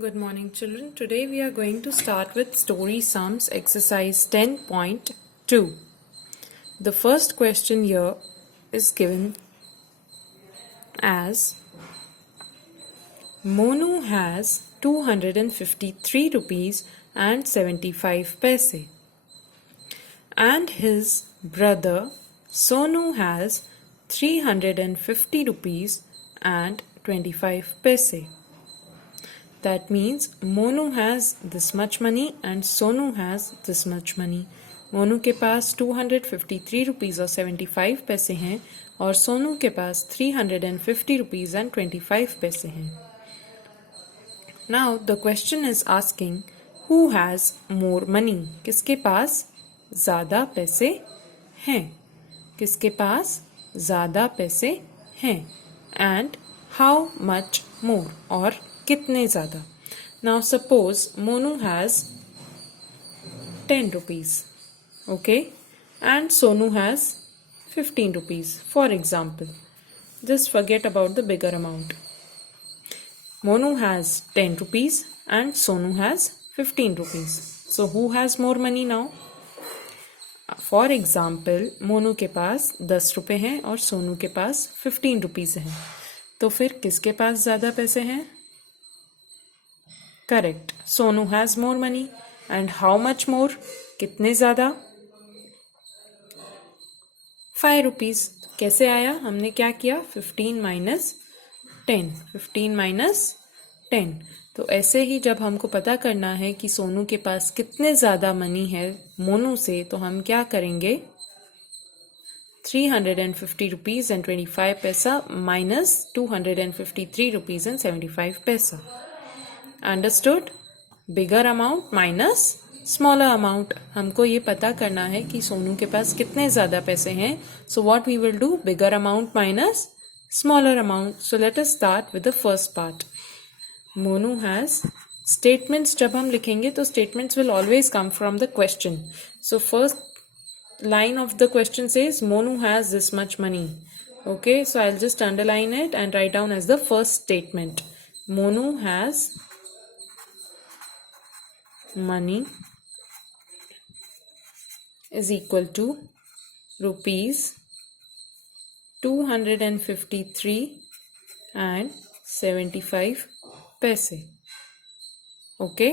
Good morning, children. Today we are going to start with story sums exercise 10.2. The first question here is given as Monu has 253 rupees and 75 paise, and his brother Sonu has 350 rupees and 25 paise. That means Monu has this much money and Sonu has this much money. Monu के पास 253 rupees और 75 पैसे हैं और सोनू के पास 350 rupees and 25 पैसे हैं. Now the question is asking who has more money. किसके पास ज़्यादा पैसे हैं? किसके पास ज़्यादा पैसे हैं? एंड हाउ मच मोर, और कितने ज़्यादा. Now suppose Monu has 10 rupees, okay, and Sonu has 15 rupees, for example. Just forget about the bigger amount. Monu has 10 rupees and Sonu has 15 rupees. So who has more money now? For example, Monu के पास 10 रुपए हैं और सोनू के पास 15 rupees हैं. तो फिर किसके पास ज़्यादा पैसे हैं? Correct, Sonu has more money. And how much more, कितने ज़्यादा? 5 रुपीज़. कैसे आया? हमने क्या किया? 15 माइनस 10. 15 माइनस 10. तो ऐसे ही जब हमको पता करना है कि सोनू के पास कितने ज़्यादा मनी है मोनू से, तो हम क्या करेंगे? 350 रुपीज़ एंड 25 पैसा माइनस 253 रुपीज़ एंड 75 पैसा. अंडरस्टूड? बिगर अमाउंट माइनस स्मॉलर अमाउंट. हमको ये पता करना है कि सोनू के पास कितने ज़्यादा पैसे हैं. So what we will do? Bigger amount minus smaller amount. So let us start with the first part. Monu has statements. जब हम लिखेंगे तो statements will always come from the question. So first line of the question says Monu has this much money. Okay, so I'll just underline it and write down as the first statement. Monu has money is equal to rupees 253 and 75 paise. Okay,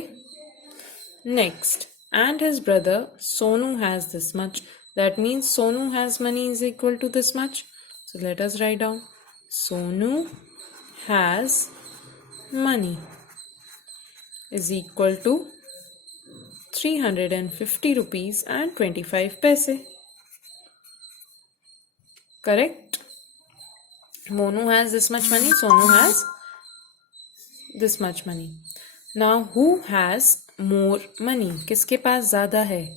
next, and his brother Sonu has this much. That means Sonu has money is equal to this much. So let us write down Sonu has money is equal to 350 rupees and 25 paise. Correct? Monu has this much money, Sonu has this much money. Now who has more money? किसके पास ज़्यादा है?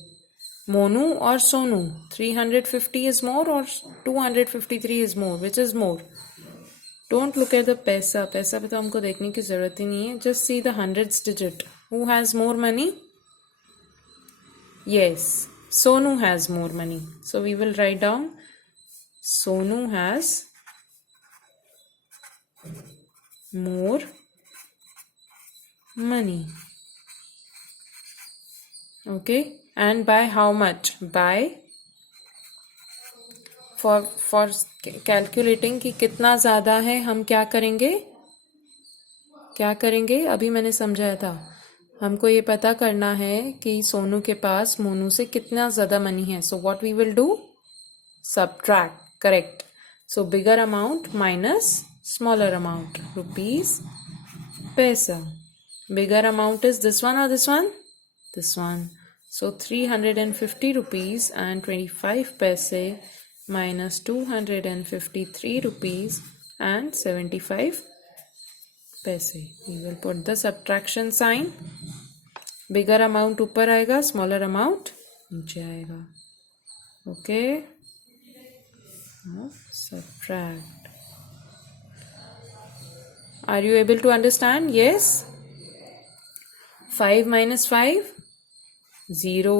मोनू और Sonu. 350 is more or 253 is more? Which is more? Don't look at the पैसा. पैसा पे तो हमको देखने की ज़रूरत ही नहीं है. Just see the hundreds digit. Who has more money? Yes, Sonu has more money. So we will write down Sonu has more money. Okay, and by how much? By for calculating कि कितना ज़्यादा है, हम क्या करेंगे? क्या करेंगे? अभी मैंने समझाया था. हमको ये पता करना है कि सोनू के पास मोनू से कितना ज़्यादा मनी है. So what we will do? Subtract. Correct. So bigger amount minus smaller amount. Rupees पैसा. Bigger amount is this one or this one? This one. So 350 rupees and 25 paise minus 253 rupees and 75 paise. We will put the subtraction sign. Bigger amount ऊपर आएगा, smaller amount नीचे आएगा. Okay. Now subtract. Are you able to understand? Yes. 5 minus 5? 0.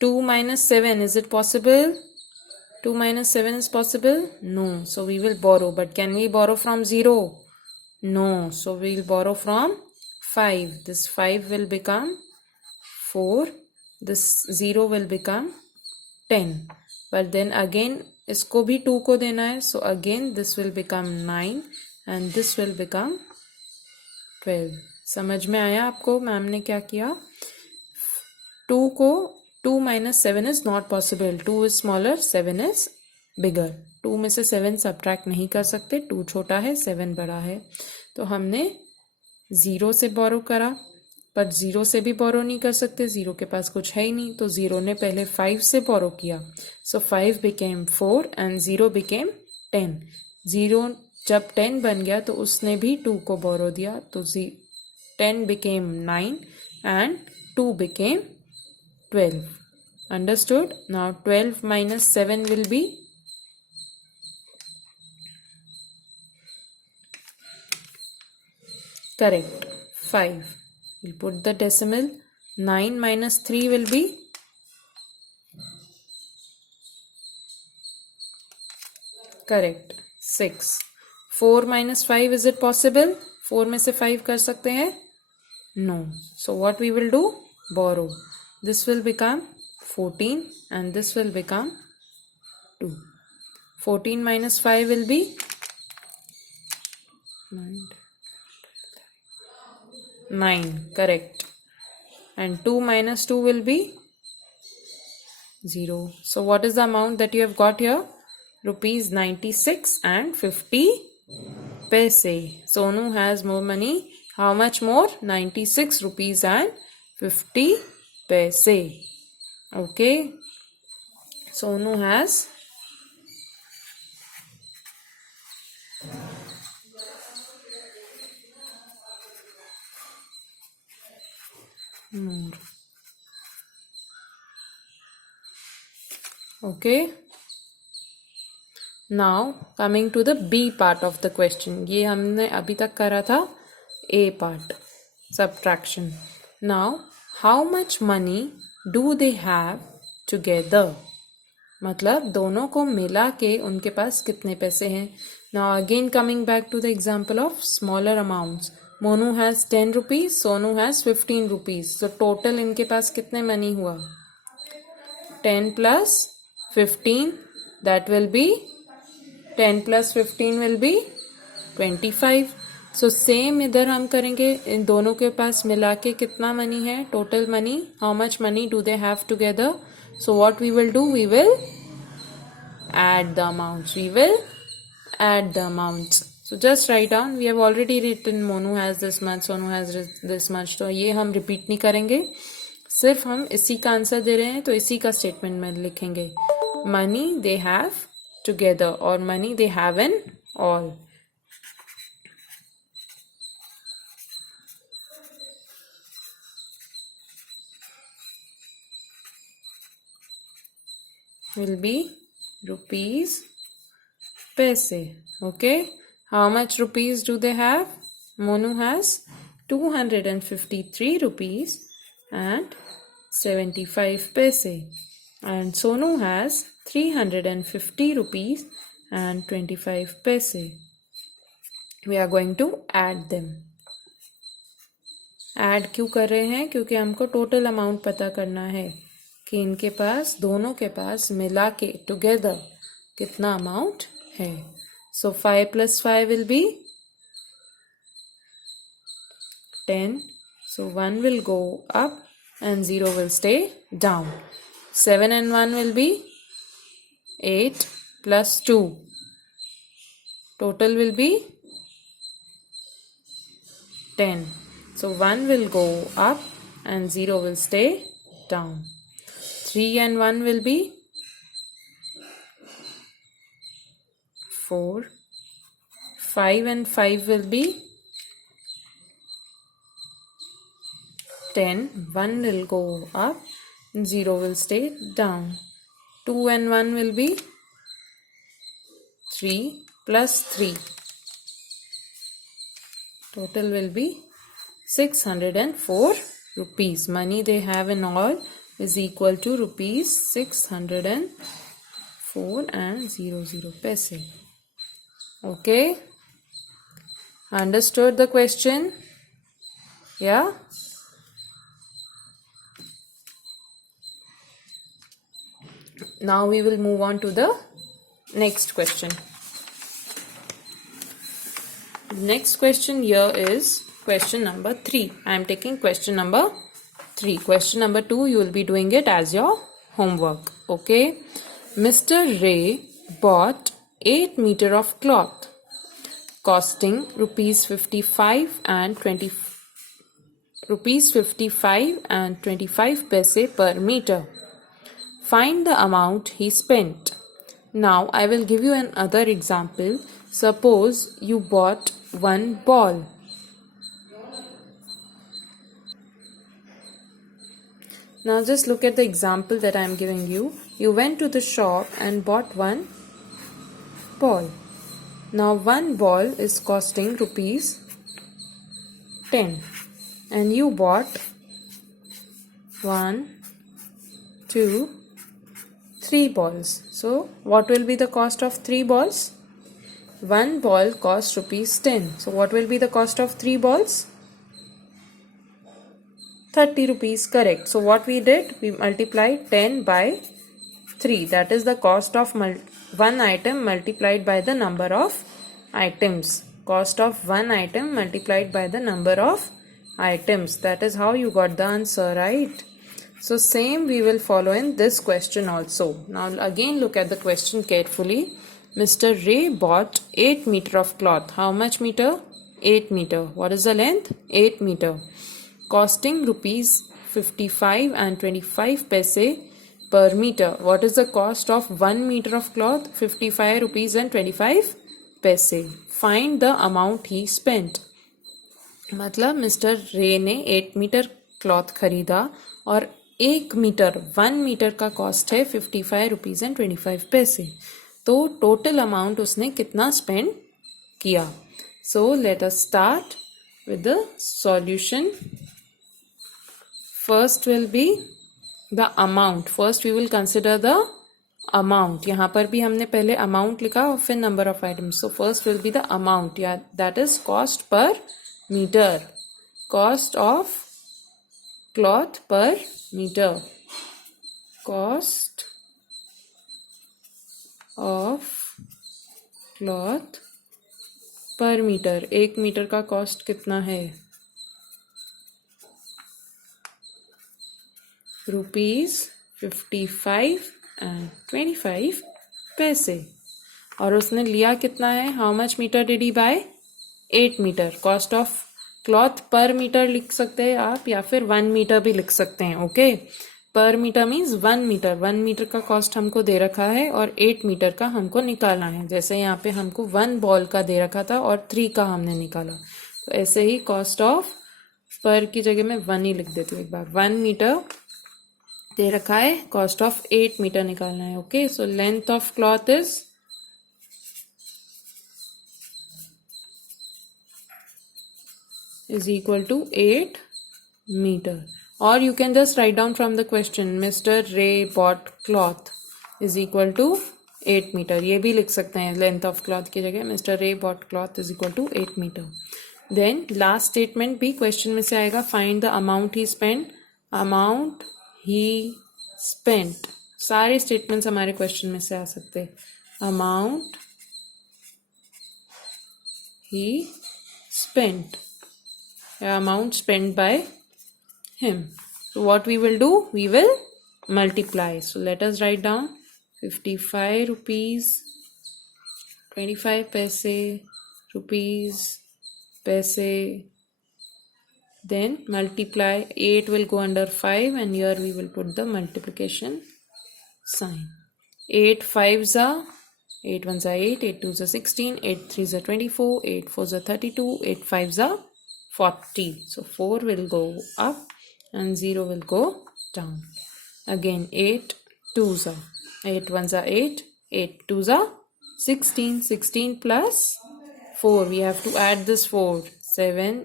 2 minus 7, is it possible? 2 minus 7 is possible? No. So we will borrow. But can we borrow from 0? No. So we will borrow from 5. This 5 will become 4. This 0 will become 10. But then again इसको भी 2 को देना है. So again this will become 9 and this will become 12. समझ में आया आपको ma'am ने क्या किया? 2 को 2 minus 7 is not possible. 2 is smaller, 7 is bigger. 2 में से 7 सब्ट्रैक्ट नहीं कर सकते. 2 छोटा है, 7 बड़ा है. तो हमने 0 से बोरो करा, पर 0 से भी बोरो नहीं कर सकते. 0 के पास कुछ है ही नहीं. तो 0 ने पहले 5 से बोरो किया. सो 5 became 4 and 0 became 10. 0 जब 10 बन गया तो उसने भी 2 को बोरो दिया. तो 10 became 9 and 2 became 12. Understood? Now 12 minus 7 will be correct 5. We'll put the decimal. 9 minus 3 will be correct 6. 4 minus 5, is it possible? 4 में से 5 कर सकते हैं? No. So what we will do? Borrow. This will become 14 and this will become 2. 14 minus 5 will be 9. Correct. And 2 minus 2 will be 0. So what is the amount that you have got here? Rupees 96 and 50 paise. Sonu has more money. How much more? 96 rupees and 50 paise. Okay. Sonu has more. Okay. Now coming to the B part of the question. ये हमने अभी तक करा था A part, subtraction. Now how much money do they have together? मतलब दोनों को मिला के उनके पास कितने पैसे हैं. Now again coming back to the example of smaller amounts. Monu has 10 rupees, Sonu has 15 rupees. So total इनके पास कितने मनी हुआ? 10 plus 15, that will be 10 plus 15 will be 25. So same इधर हम करेंगे. इन दोनों के पास मिला के कितना मनी है? Total money. How much money do they have together? So what we will do? We will add the amounts. We will add the amounts. So just write down. We have already written Monu has this much, Sonu has this much. तो ये हम repeat नहीं करेंगे. सिर्फ हम इसी का answer दे रहे हैं तो इसी का स्टेटमेंट में लिखेंगे. Money they have together or money they have in all. Will be rupees paise. Okay. How much rupees do they have? Monu has 253 rupees and 75 paise. And Sonu has 350 rupees and 25 paise. We are going to add them. Add क्यों कर रहे हैं? क्योंकि हमको total amount पता करना है कि इनके पास दोनों के पास मिला के together कितना amount है. So 5 plus 5 will be 10. So 1 will go up and 0 will stay down. 7 and 1 will be 8 plus 2. Total will be 10. So 1 will go up and 0 will stay down. 3 and 1 will be 4. 5 and 5 will be 10. 1 will go up, 0 will stay down. 2 and 1 will be 3 plus 3. Total will be 604 rupees. Money they have in all is equal to rupees 604 and 00 paise. Okay. Understood the question? Yeah. Now we will move on to the next question. Next question here is question number 3. I am taking question number 3. Question number 2, you will be doing it as your homework. Okay. Mr. Ray bought 8 meter of cloth costing rupees 55 and 25 paise per meter. Find the amount he spent. Now I will give you another example. Suppose you bought one ball. Now just look at the example that I am giving you. You went to the shop and bought one ball. Now one ball is costing rupees 10 and you bought 1, 2, 3 balls. So what will be the cost of 3 balls? One ball costs rupees 10. So what will be the cost of 3 balls? 30 rupees, correct. So what we did, we multiplied 10 by 3. That is the cost of one item multiplied by the number of items. Cost of one item multiplied by the number of items. That is how you got the answer, right? So same we will follow in this question also. Now again look at the question carefully. Mr. Ray bought 8 meter of cloth. How much meter? 8 meter. What is the length? 8 meter. Costing rupees 55 and 25 paise per meter. What is the cost of 1 meter of cloth? 55 rupees and 25 paise. Find the amount he spent. मतलब mister रे ने 8 metre cloth खरीदा और 1 metre का cost है 55 rupees and 25 पैसे. तो total amount उसने कितना स्पेंड किया. So let us start with the solution. First will be the amount. First we will consider the amount. यहाँ पर भी हमने पहले अमाउंट लिखा और फिर number of items. So first will be the amount. या that is cost per metre. Cost of cloth per metre. Cost of cloth per metre. 1 metre का कॉस्ट कितना है? ₹55 and 25 पैसे. और उसने लिया कितना है? How much metre did he buy? 8 metre. Cost of cloth per metre लिख सकते हैं आप या फिर 1 मीटर भी लिख सकते हैं. ओके. पर मीटर मीन्स 1 मीटर. 1 मीटर का कॉस्ट हमको दे रखा है और 8 मीटर का हमको निकालना है. जैसे यहाँ पे हमको 1 बॉल का दे रखा था और 3 का हमने निकाला. तो ऐसे ही कॉस्ट ऑफ पर की जगह में 1 ही लिख देती हूँ एक बार. 1 मीटर दे रखा है. कॉस्ट ऑफ 8 मीटर निकालना है. Okay. So length of cloth is equal to 8 meter. Or you can just write down from the question, Mr. Ray bought cloth is equal to 8 meter. ये भी लिख सकते हैं length of cloth की जगह. Mr. Ray bought cloth is equal to 8 meter. Then last statement भी question में से आएगा. Find the amount he spent. Amount he spent. सारे statements हमारे question में से आ सकते हैं. Amount he spent. Amount spent by him. So what we will do? We will multiply. So let us write down 55 rupees 25 paise rupees paise. Then multiply. 8 will go under 5 and here we will put the multiplication sign. 8 5s are 8 1s are 8, 8 2s are 16, 8 3s are 24, 8 4s are 32, 8 5s are 40. So 4 will go up and 0 will go down. Again 8 2s are 8 1s are 8, 8 2s are 16, 16 plus 4. We have to add this 4. 7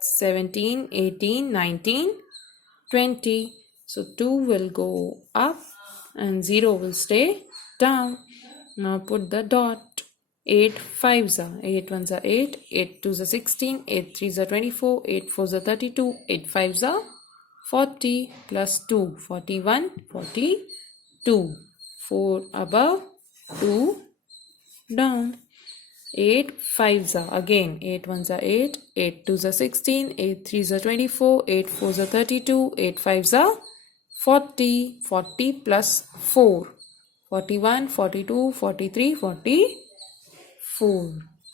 17 18 19 20. So 2 will go up and 0 will stay down. Now put the dot. 8 5s are 8 1s are 8, 8 2s are 16, 8 3s are 24, 8 4s are 32, 8 5s are 40 plus 2 41 42 4 above 2 down. 8 5s are again 8 1s are 8, 8 2s are 16, 8 3s are 24, 8 4s are 32, 8 5s are 40 40 plus 4 41 42 43 44.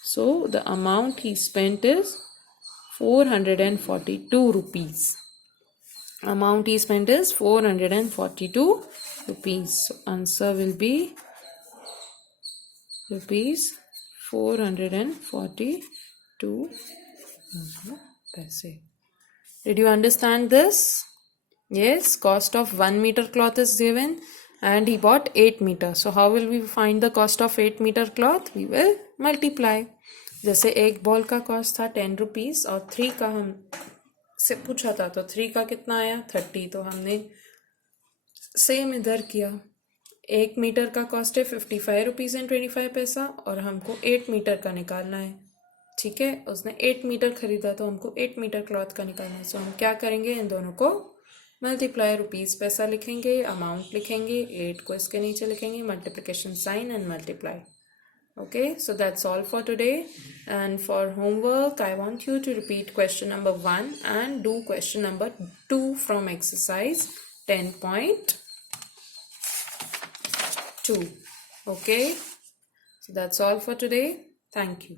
So the amount he spent is 442 rupees. Amount he spent is 442 rupees. So answer will be rupees 442 paise. Did you understand this? Yes, cost of 1 meter cloth is given and he bought 8 meter. So how will we find the cost of 8 meter cloth? We will multiply. जैसे एक ball का cost था 10 rupees और 3 का हम से पूछा था तो 3 का कितना आया 30. तो हमने सेम इधर किया. 1 मीटर का कॉस्ट है 55 रुपीज एंड 25 पैसा और हमको 8 मीटर का निकालना है. ठीक है, उसने 8 मीटर खरीदा तो हमको 8 मीटर क्लॉथ का निकालना है. सो हम क्या करेंगे, इन दोनों को मल्टीप्लाई. रुपीज पैसा लिखेंगे, अमाउंट लिखेंगे, 8 को इसके नीचे लिखेंगे, multiplication sign and multiply. Okay, so that's all for today. And for homework, I want you to repeat question number 1 and do question number 2 from exercise 10.2. Okay, so that's all for today. Thank you.